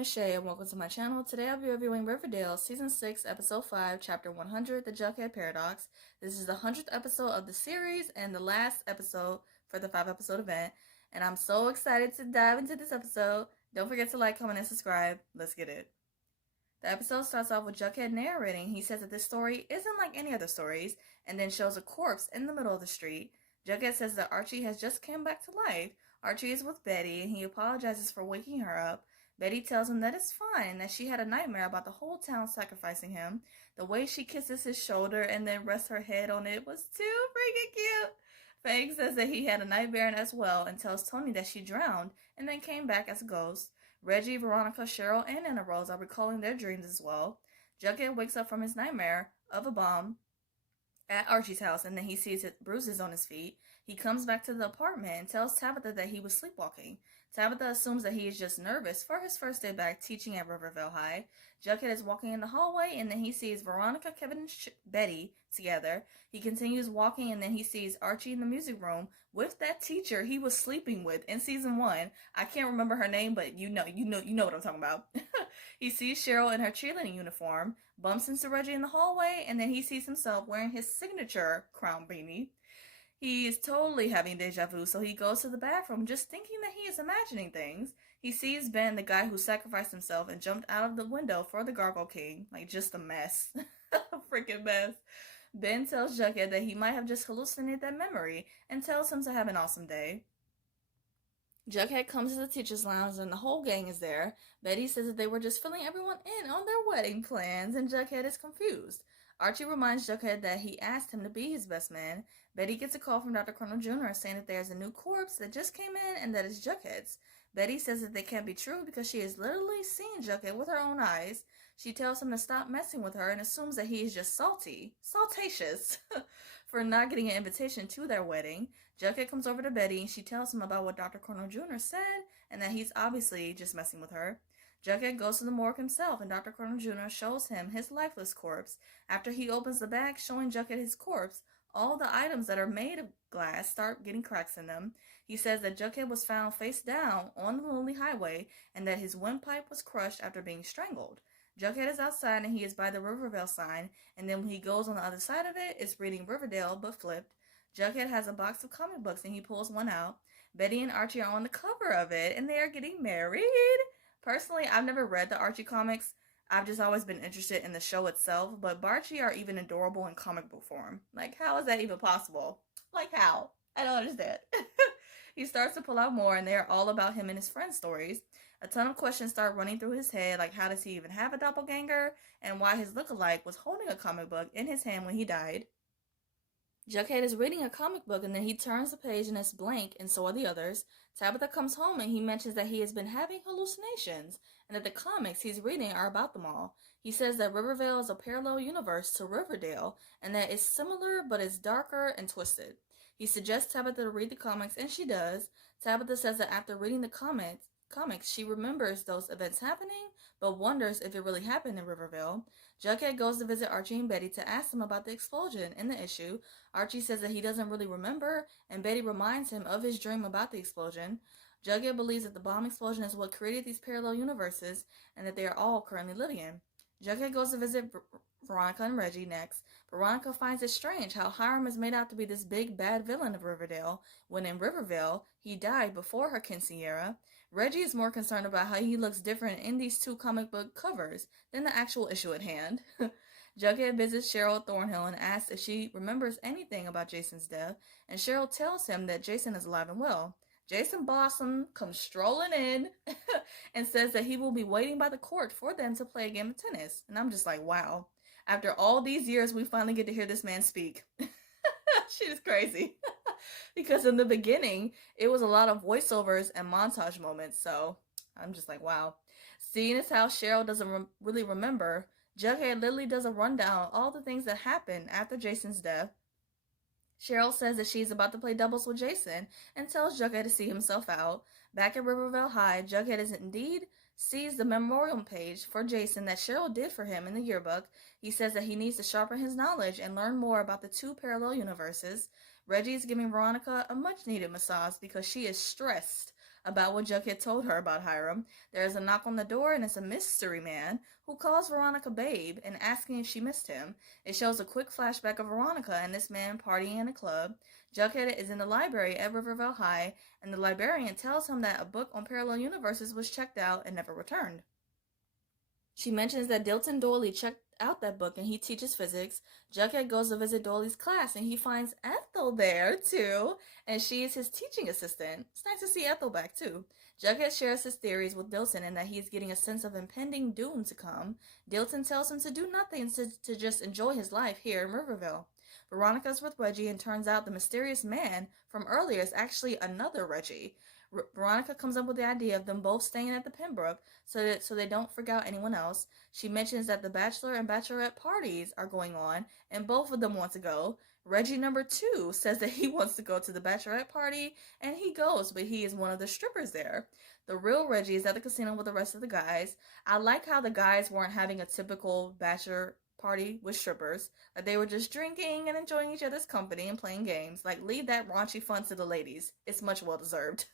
name is Shay and welcome to my channel. Today I'll be reviewing Riverdale Season 6, Episode 5, Chapter 100, The Jughead Paradox. This is the 100th episode of the series and the last episode for the 5-episode event. And I'm so excited to dive into this episode. Don't forget to like, comment, and subscribe. Let's get it. The episode starts off with Jughead narrating. He says that this story isn't like any other stories, and then shows a corpse in the middle of the street. Jughead says that Archie has just come back to life. Archie is with Betty, and he apologizes for waking her up. Betty tells him that it's fine, that she had a nightmare about the whole town sacrificing him. The way she kisses his shoulder and then rests her head on it was too freaking cute. Fang says that he had a nightmare as well and tells Tony that she drowned and then came back as a ghost. Reggie, Veronica, Cheryl, and Anna Rose are recalling their dreams as well. Jughead wakes up from his nightmare of a bomb at Archie's house, and then he sees bruises on his feet. He comes back to the apartment and tells Tabitha that he was sleepwalking. Tabitha assumes that he is just nervous for his first day back teaching at Rivervale High. Jughead is walking in the hallway, and then he sees Veronica, Kevin, and Betty together. He continues walking, and then he sees Archie in the music room with that teacher he was sleeping with in season 1. I can't remember her name, but you know what I'm talking about. He sees Cheryl in her cheerleading uniform, bumps into Reggie in the hallway, and then he sees himself wearing his signature crown beanie. He is totally having deja vu, so he goes to the bathroom just thinking that he is imagining things. He sees Ben, the guy who sacrificed himself and jumped out of the window for the Gargoyle King. Like, just a mess. A freaking mess. Ben tells Jughead that he might have just hallucinated that memory and tells him to have an awesome day. Jughead comes to the teacher's lounge and the whole gang is there. Betty says that they were just filling everyone in on their wedding plans, and Jughead is confused. Archie reminds Jughead that he asked him to be his best man. Betty gets a call from Dr. Colonel Jr. saying that there's a new corpse that just came in and that it's Jughead's. Betty says that they can't be true because she has literally seen Jughead with her own eyes. She tells him to stop messing with her and assumes that he is just saltatious, for not getting an invitation to their wedding. Jughead comes over to Betty and she tells him about what Dr. Colonel Jr. said and that he's obviously just messing with her. Jughead goes to the morgue himself, and Dr. Colonel Jr. shows him his lifeless corpse. After he opens the bag showing Jughead his corpse, all the items that are made of glass start getting cracks in them. He says that Jughead was found face down on the lonely highway, and that his windpipe was crushed after being strangled. Jughead is outside, and he is by the Rivervale sign, and then when he goes on the other side of it, it's reading Riverdale, but flipped. Jughead has a box of comic books, and he pulls one out. Betty and Archie are on the cover of it, and they are getting married. Personally, I've never read the Archie comics. I've just always been interested in the show itself, but Barchie are even adorable in comic book form. Like, how is that even possible? Like, how? I don't understand. He starts to pull out more, and they are all about him and his friends' stories. A ton of questions start running through his head, like how does he even have a doppelganger, and why his lookalike was holding a comic book in his hand when he died. Jughead is reading a comic book and then he turns the page and it's blank, and so are the others. Tabitha comes home and he mentions that he has been having hallucinations and that the comics he's reading are about them all. He says that Rivervale is a parallel universe to Riverdale and that it's similar but it's darker and twisted. He suggests Tabitha to read the comics and she does. Tabitha says that after reading the comics, she remembers those events happening, but wonders if it really happened in Rivervale. Jughead goes to visit Archie and Betty to ask them about the explosion in the issue. Archie says that he doesn't really remember, and Betty reminds him of his dream about the explosion. Jughead believes that the bomb explosion is what created these parallel universes, and that they are all currently living in. Jughead goes to visit Veronica and Reggie next. Veronica finds it strange how Hiram is made out to be this big bad villain of Riverdale, when in Rivervale, he died before her quinceañera. Reggie is more concerned about how he looks different in these two comic book covers than the actual issue at hand. Jughead visits Cheryl Thornhill and asks if she remembers anything about Jason's death, and Cheryl tells him that Jason is alive and well. Jason Blossom comes strolling in and says that he will be waiting by the court for them to play a game of tennis. And I'm just like, wow. After all these years, we finally get to hear this man speak. Shit is crazy. Because in the beginning, it was a lot of voiceovers and montage moments. So I'm just like, wow. Seeing as how Cheryl doesn't really remember, Jughead literally does a rundown of all the things that happened after Jason's death. Cheryl says that she's about to play doubles with Jason and tells Jughead to see himself out. Back at Rivervale High, Jughead is indeed sees the memorial page for Jason that Cheryl did for him in the yearbook. He says that he needs to sharpen his knowledge and learn more about the two parallel universes. Reggie is giving Veronica a much-needed massage because she is stressed about what Jughead told her about Hiram. There is a knock on the door, and it's a mystery man who calls Veronica babe and asking if she missed him. It shows a quick flashback of Veronica and this man partying in a club. Jughead is in the library at Rivervale High, and the librarian tells him that a book on parallel universes was checked out and never returned. She mentions that Dilton Doily checked out that book and he teaches physics. Jughead goes to visit Doyley's class and he finds Ethel there too, and she is his teaching assistant. It's nice to see Ethel back too. Jughead shares his theories with Dilton and that he is getting a sense of impending doom to come. Dilton tells him to do nothing and to just enjoy his life here in Rivervale. Veronica's with Reggie and turns out the mysterious man from earlier is actually another Reggie. Veronica comes up with the idea of them both staying at the Pembroke so they don't freak out anyone else. She mentions that the bachelor and bachelorette parties are going on and both of them want to go. Reggie number 2 says that he wants to go to the bachelorette party and he goes, but he is one of the strippers there. The real Reggie is at the casino with the rest of the guys. I like how the guys weren't having a typical bachelor party with strippers. Like they were just drinking and enjoying each other's company and playing games. Like, leave that raunchy fun to the ladies. It's much well deserved.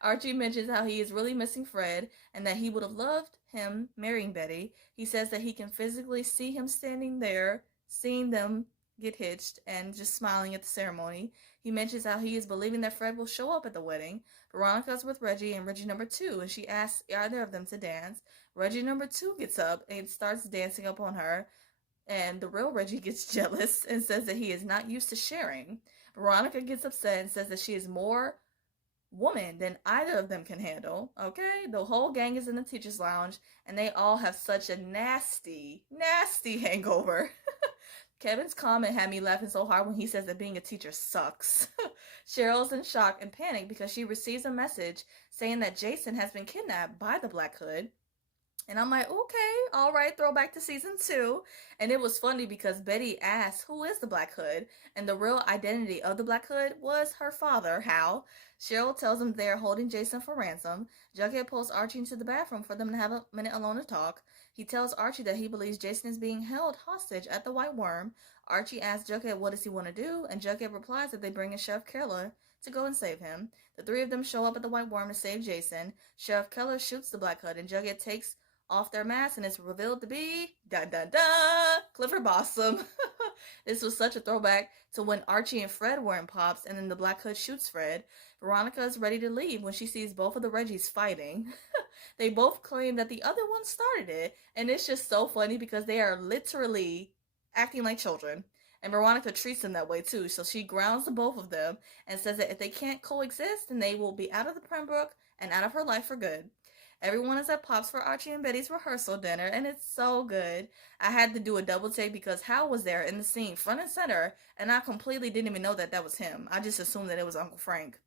Archie mentions how he is really missing Fred and that he would have loved him marrying Betty. He says that he can physically see him standing there, seeing them get hitched and just smiling at the ceremony. He mentions how he is believing that Fred will show up at the wedding. Veronica's with Reggie and Reggie number 2, and she asks either of them to dance. Reggie number 2 gets up and starts dancing up on her, and the real Reggie gets jealous and says that he is not used to sharing. Veronica gets upset and says that she is more woman than either of them can handle. Okay, the whole gang is in the teacher's lounge and they all have such a nasty hangover. Kevin's comment had me laughing so hard when he says that being a teacher sucks. Cheryl's in shock and panic because she receives a message saying that Jason has been kidnapped by the Black Hood. And I'm like, okay, all right, throwback to season 2. And it was funny because Betty asked, who is the Black Hood? And the real identity of the Black Hood was her father, Hal. Cheryl tells them they're holding Jason for ransom. Jughead pulls Archie into the bathroom for them to have a minute alone to talk. He tells Archie that he believes Jason is being held hostage at the White Worm. Archie asks Jughead what does he want to do, and Jughead replies that they bring in Sheriff Keller to go and save him. The three of them show up at the White Worm to save Jason. Sheriff Keller shoots the Black Hood, and Jughead takes off their masks, and it's revealed to be Clifford Bossum. This was such a throwback to when Archie and Fred were in Pops, and then the Black Hood shoots Fred. Veronica is ready to leave when she sees both of the Reggies fighting. They both claim that the other one started it, and it's just so funny because they are literally acting like children. And Veronica treats them that way too, so she grounds the both of them and says that if they can't coexist, then they will be out of the Pembroke and out of her life for good. Everyone is at Pops for Archie and Betty's rehearsal dinner, and it's so good. I had to do a double take because Hal was there in the scene, front and center, and I completely didn't even know that that was him. I just assumed that it was Uncle Frank.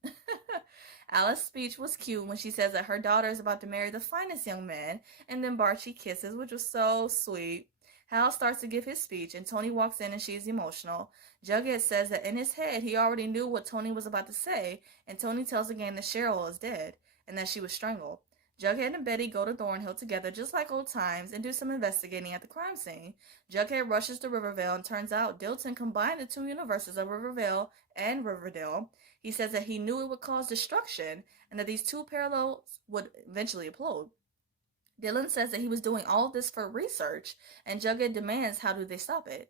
Alice's speech was cute when she says that her daughter is about to marry the finest young man, and then Barchi kisses, which was so sweet. Hal starts to give his speech, and Tony walks in and she is emotional. Jughead says that in his head he already knew what Tony was about to say, and Tony tells the gang that Cheryl is dead, and that she was strangled. Jughead and Betty go to Thornhill together just like old times and do some investigating at the crime scene. Jughead rushes to Rivervale and turns out Dilton combined the two universes of Rivervale and Riverdale. He says that he knew it would cause destruction and that these two parallels would eventually implode. Dylan says that he was doing all of this for research, and Jughead demands how do they stop it.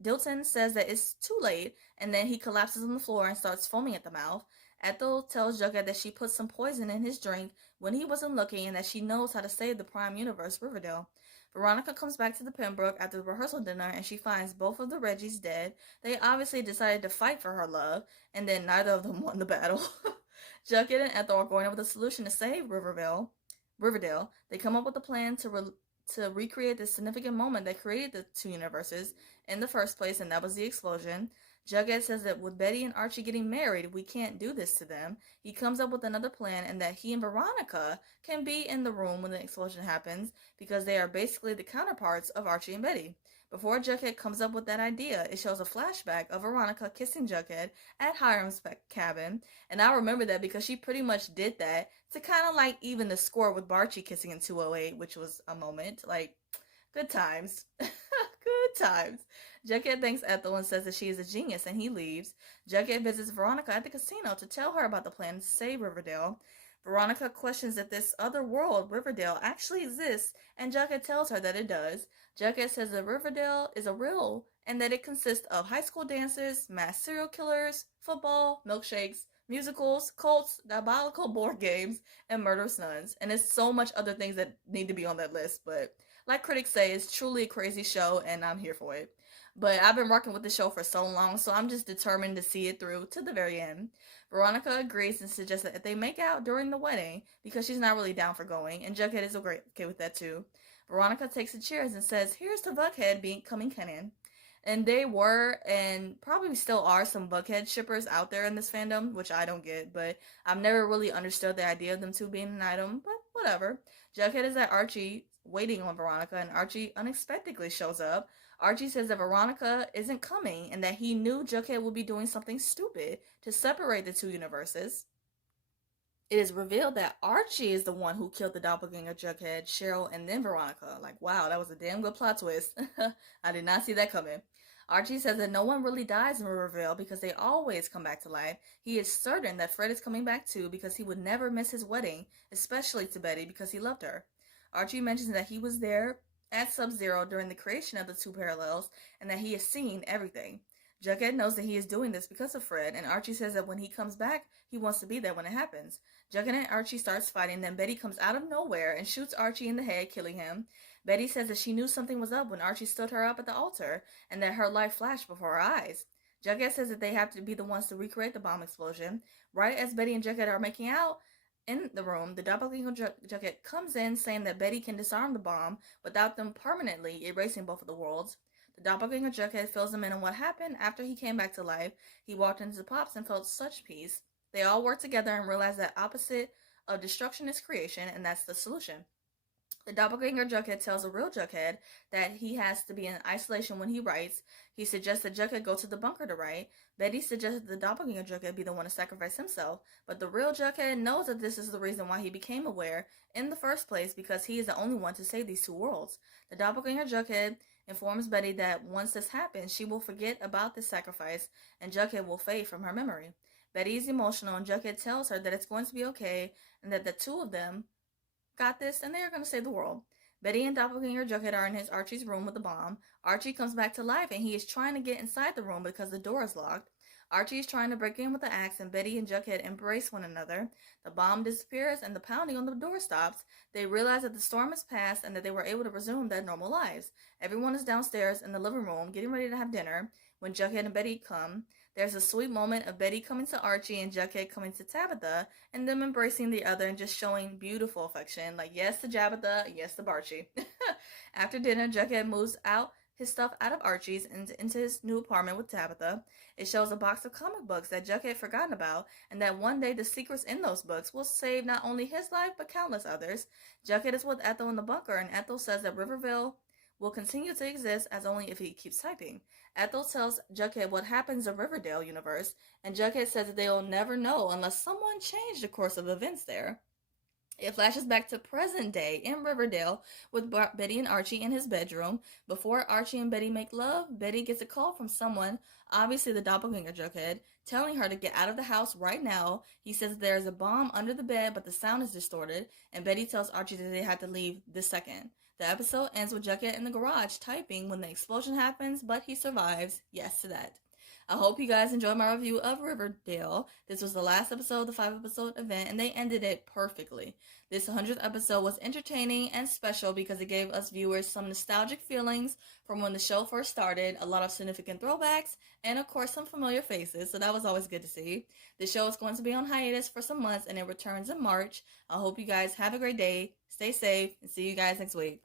Dilton says that it's too late, and then he collapses on the floor and starts foaming at the mouth. Ethel tells Jughead that she put some poison in his drink when he wasn't looking and that she knows how to save the Prime Universe, Riverdale. Veronica comes back to the Pembroke after the rehearsal dinner and she finds both of the Reggies dead. They obviously decided to fight for her love, and then neither of them won the battle. Jughead and Ethel are going up with a solution to save Riverdale. They come up with a plan to recreate the significant moment that created the two universes in the first place, and that was the explosion. Jughead says that with Betty and Archie getting married, we can't do this to them. He comes up with another plan and that he and Veronica can be in the room when the explosion happens because they are basically the counterparts of Archie and Betty. Before Jughead comes up with that idea, it shows a flashback of Veronica kissing Jughead at Hiram's cabin. And I remember that because she pretty much did that to kind of like even the score with Barchi kissing in 208, which was a moment. Like, good times. Good times. Jughead thanks Ethel and says that she is a genius, and he leaves. Jughead visits Veronica at the casino to tell her about the plan to save Riverdale. Veronica questions if this other world, Riverdale, actually exists, and Jughead tells her that it does. Jughead says that Riverdale is a real and that it consists of high school dances, mass serial killers, football, milkshakes, musicals, cults, diabolical board games, and murderous nuns. And there's so much other things that need to be on that list, but like critics say, it's truly a crazy show, and I'm here for it. But I've been working with the show for so long, so I'm just determined to see it through to the very end. Veronica agrees and suggests that they make out during the wedding because she's not really down for going, and Jughead is okay with that too. Veronica takes the chairs and says, "Here's to Buckhead becoming canon." And they were and probably still are some Buckhead shippers out there in this fandom, which I don't get, but I've never really understood the idea of them two being an item, but whatever. Jughead is at Archie waiting on Veronica, and Archie unexpectedly shows up. Archie says that Veronica isn't coming and that he knew Jughead would be doing something stupid to separate the two universes. It is revealed that Archie is the one who killed the doppelganger Jughead, Cheryl, and then Veronica. Like, wow, that was a damn good plot twist. I did not see that coming. Archie says that no one really dies in Rivervale because they always come back to life. He is certain that Fred is coming back too because he would never miss his wedding, especially to Betty because he loved her. Archie mentions that he was there at Sub-Zero during the creation of the two parallels and that he has seen everything. Jughead knows that he is doing this because of Fred, and Archie says that when he comes back, he wants to be there when it happens. Jughead and Archie starts fighting, then Betty comes out of nowhere and shoots Archie in the head, killing him. Betty says that she knew something was up when Archie stood her up at the altar, and that her life flashed before her eyes. Jughead says that they have to be the ones to recreate the bomb explosion. Right as Betty and Jughead are making out in the room, the doppelganger Jughead comes in saying that Betty can disarm the bomb without them permanently erasing both of the worlds. The doppelganger Jughead fills them in on what happened after he came back to life. He walked into the Pops and felt such peace. They all work together and realize that opposite of destruction is creation, and that's the solution. The doppelganger Jughead tells a real Jughead that he has to be in isolation when he writes. He suggests that Jughead go to the bunker to write. Betty suggests that the doppelganger Jughead be the one to sacrifice himself, but the real Jughead knows that this is the reason why he became aware in the first place because he is the only one to save these two worlds. The doppelganger Jughead informs Betty that once this happens, she will forget about this sacrifice and Jughead will fade from her memory. Betty is emotional and Jughead tells her that it's going to be okay and that the two of them got this, and they are going to save the world. Betty and Doppelganger Jughead are in his Archie's room with the bomb. Archie comes back to life, and he is trying to get inside the room because the door is locked. Archie is trying to break in with the axe, and Betty and Jughead embrace one another. The bomb disappears, and the pounding on the door stops. They realize that the storm has passed and that they were able to resume their normal lives. Everyone is downstairs in the living room getting ready to have dinner when Jughead and Betty come. There's a sweet moment of Betty coming to Archie and Jughead coming to Tabitha and them embracing the other and just showing beautiful affection. Like, yes to Tabitha, yes to Archie. After dinner, Jughead moves out his stuff out of Archie's and into his new apartment with Tabitha. It shows a box of comic books that Jughead had forgotten about, and that one day the secrets in those books will save not only his life but countless others. Jughead is with Ethel in the bunker, and Ethel says that Rivervale will continue to exist as only if he keeps typing. Ethel tells Jughead what happens in Riverdale universe, and Jughead says that they'll never know unless someone changed the course of events there. It flashes back to present day in Riverdale with Betty and Archie in his bedroom. Before Archie and Betty make love, Betty gets a call from someone, obviously the doppelganger Jughead, telling her to get out of the house right now. He says there is a bomb under the bed, but the sound is distorted, and Betty tells Archie that they have to leave this second. The episode ends with Jughead in the garage typing when the explosion happens, but he survives. Yes to that. I hope you guys enjoyed my review of Riverdale. This was the last episode of the 5-episode event, and they ended it perfectly. This 100th episode was entertaining and special because it gave us viewers some nostalgic feelings from when the show first started, a lot of significant throwbacks, and of course some familiar faces, so that was always good to see. The show is going to be on hiatus for some months, and it returns in March. I hope you guys have a great day, stay safe, and see you guys next week.